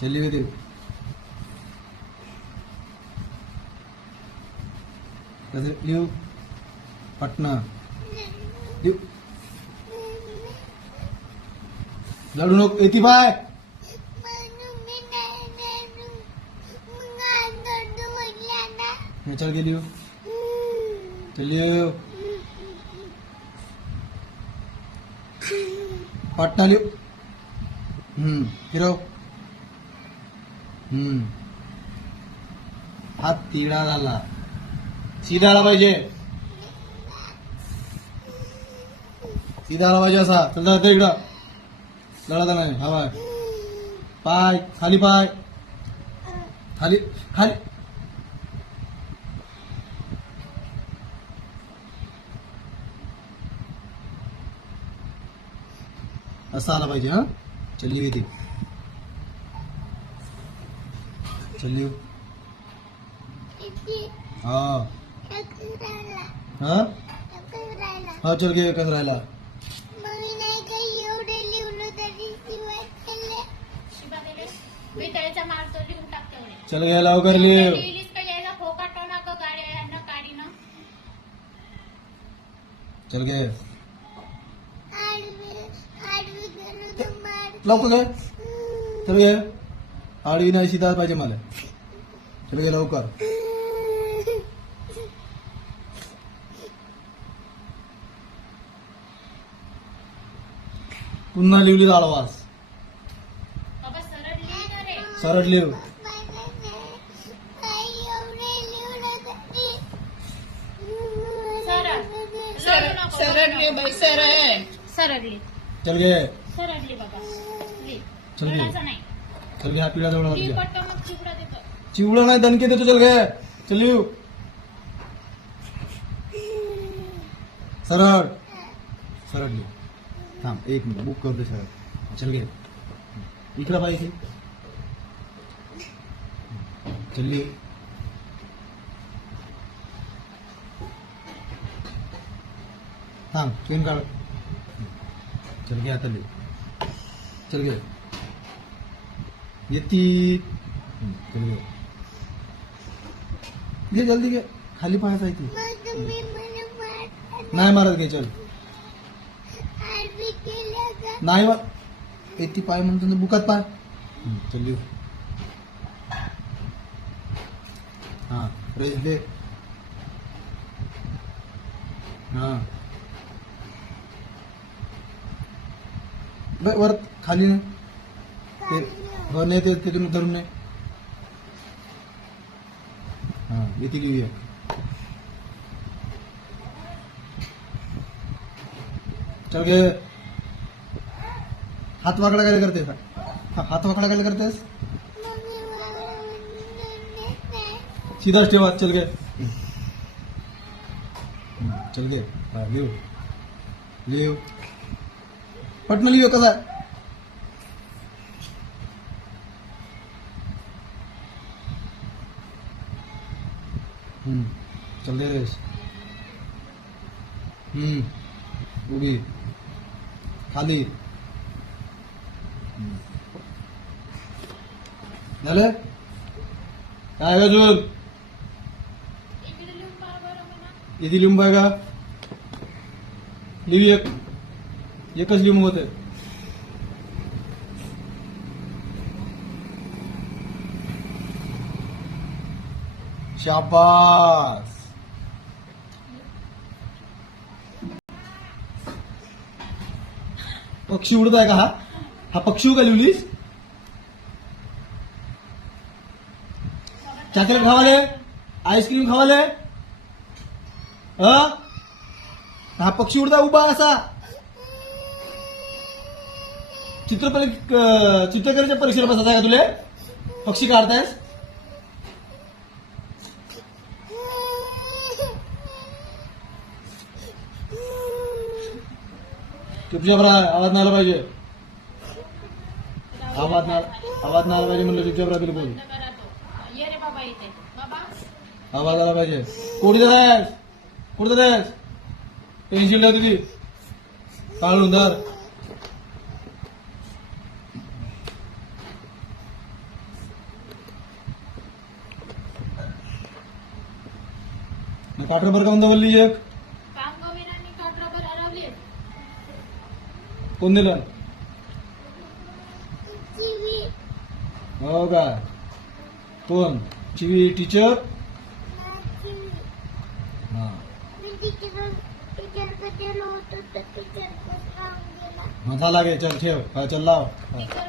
चलिए देव लिहू पटना लिहू लढू नको येते बाय चल गे लिहू चलिए पटना लिहू फिरव हात तिगडा झाला सीधा आला पाहिजे सीधा आला पाहिजे असा चल जाते इकडं लढा नाही हवा पाय खाली खाली असा आला पाहिजे हा चल्ली येते चल्ली हाँ हाँ हाँ चल गए कसं राहिला चल गया लवकर लिव चल गए लवकर गए चल गए आडवी नाही सीधा पाहिजे मला चल गए लवकर पुन्हा लिवली आळवास सरळ लिव चल गे चल गे चल गे हा पिढा जवळ चिवडा नाही दणके देतो चल गे चल लिव सरळ सरळ लिव थांब एक मिनिट बुक करतो सरळ चल गे इकडं पाहिजे चल लिव थांब पेन काढ चल गे आता लिव चल गे येती चल गे घे जल्दी घे खाली पाहायचं आहे ती नाही मारत घे चल नाही येती पाय म्हणतो ना बुकात पाय चल लिव हा रेस दे हा वर खाली नाही ते घर नाही ते तुम्ही धरून नाही हा येते लिहूया चल गे हात वाकडा काय करते हात वाकडा काय करतेस सीधाच ठेवा चल गे चल गे लिव लिव पटना लिव कसा चल दे रेस उभी खाली झालं काय अजून इथे लिंब आहे का लिहू एकच लिंब होते शाबास पक्षी उडत आहे का हा पक्षी का लिवलीस चॉकलेट खावाले आईस्क्रीम खावाले हा पक्षी उडता उभा असा चित्रकलेच्या परीक्षेला बसायचा का तुले पक्षी काढतायस चुपचाप राहा आवाज नाही आला पाहिजे आवाज नाही आला पाहिजे म्हणलं चुपचाप राहा तुला बोल आवाज आला पाहिजे कुठे जायस पेन्सिल द्या तुझी काढून धर काठरबर काऊन दवलली एक काम गवीनांनी काठराबर हरवली. कोण दिलं हो का कोण चिवी टीचर हा हा झाला गे चल ठेव हा, चल लाव हा. टीचर